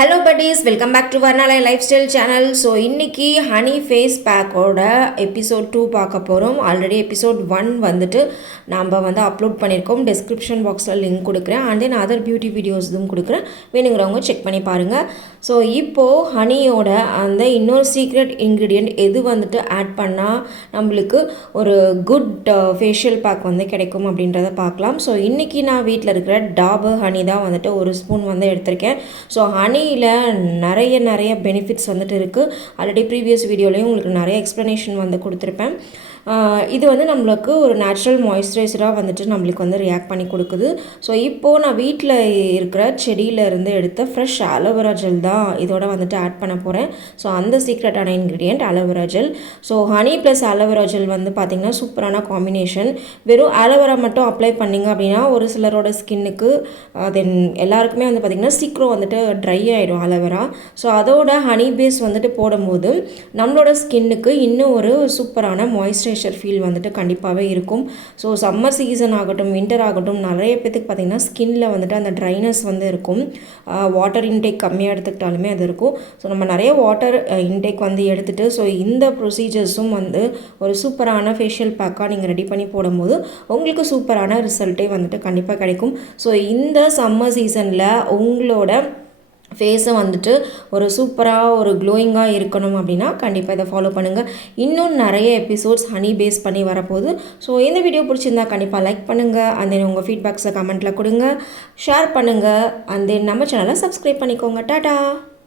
Hello buddies, welcome back to Varnalaya life style channel. So இன்றைக்கி honey face பேக்கோட episode 2 பார்க்க போகிறோம். ஆல்ரெடி எபிசோட் 1 வந்துட்டு நாம் அப்லோட் பண்ணியிருக்கோம். டிஸ்கிரிப்ஷன் பாக்ஸில் லிங்க் கொடுக்குறேன். And then other beauty videos இதுவும் கொடுக்குறேன், வேணுங்கிறவங்க செக் பண்ணி பாருங்கள். ஸோ இப்போது ஹனியோட அந்த இன்னொரு சீக்ரெட் இன்க்ரீடியண்ட் எது ஆட் பண்ணால் நம்மளுக்கு ஒரு குட் ஃபேஷியல் பேக் கிடைக்கும் அப்படின்றத பார்க்கலாம். ஸோ இன்றைக்கி நான் வீட்டில் இருக்கிற டாபர் ஹனி தான் ஒரு ஸ்பூன் எடுத்திருக்கேன். ஸோ ஹனியில் நிறைய பெனிஃபிட்ஸ் இருக்குது. ஆல்ரெடி ப்ரீவியஸ் வீடியோலையும் உங்களுக்கு நிறைய எக்ஸ்ப்ளனேஷன் கொடுத்துருப்பேன். இது நம்மளுக்கு ஒரு நேச்சுரல் மாய்ஸ்சரைசராக நம்மளுக்கு ரியாக்ட் பண்ணி கொடுக்குது. ஸோ இப்போது நான் வீட்டில் இருக்கிற செடியிலேருந்து எடுத்த ஃப்ரெஷ் அலோவேரா ஜெல் தான் இதோட ஆட் பண்ண போகிறேன். ஸோ அந்த சீக்ரெட்டான ingredient aloe vera gel. So honey plus aloe vera gel பார்த்திங்கன்னா சூப்பரான காம்பினேஷன். வெறும் அலோவேரா மட்டும் அப்ளை பண்ணிங்க அப்படின்னா ஒரு சிலரோட ஸ்கின்னுக்கு தென் எல்லாருக்குமே பார்த்திங்கன்னா சீக்கிரம் ட்ரை ஆகிடும் அலோவேரா. ஸோ அதோட ஹனி பேஸ் போடும்போது நம்மளோட ஸ்கின்னுக்கு இன்னும் ஒரு சூப்பரான மாய்ஸ்சரைசர் ஃபீல் கண்டிப்பாகவே இருக்கும். ஸோ சம்மர் சீசன் ஆகட்டும், வின்டர் ஆகட்டும், நிறைய பேத்துக்கு பார்த்திங்கன்னா ஸ்கின்னில் அந்த ட்ரைனஸ் இருக்கும். வாட்டர் இன்டேக் கம்மியாக எடுத்துக்கிட்டாலுமே அது இருக்கும். ஸோ நம்ம நிறைய வாட்டர் இன்டேக் எடுத்துகிட்டு ஸோ இந்த ப்ரொசீஜர்ஸும் ஒரு சூப்பரான ஃபேஷியல் பேக்காக நீங்கள் ரெடி பண்ணி போடும்போது உங்களுக்கு சூப்பரான ரிசல்ட்டே கண்டிப்பாக கிடைக்கும். ஸோ இந்த சம்மர் சீசனில் உங்களோட ஃபேஸை ஒரு சூப்பராக ஒரு க்ளோயிங்காக இருக்கணும் அப்படின்னா கண்டிப்பாக இதை ஃபாலோ பண்ணுங்கள். இன்னும் நிறைய எபிசோட்ஸ் ஹனி பேஸ் பண்ணி வரப்போகுது. ஸோ இந்த வீடியோ பிடிச்சிருந்தா கண்டிப்பாக லைக் பண்ணுங்கள். அண்ட் தென் உங்கள் ஃபீட்பேக்ஸை கமெண்ட்டில் கொடுங்க, ஷேர் பண்ணுங்கள். அண்ட் தென் நம்ம சேனலை சப்ஸ்கிரைப் பண்ணிக்கோங்க. டாடா.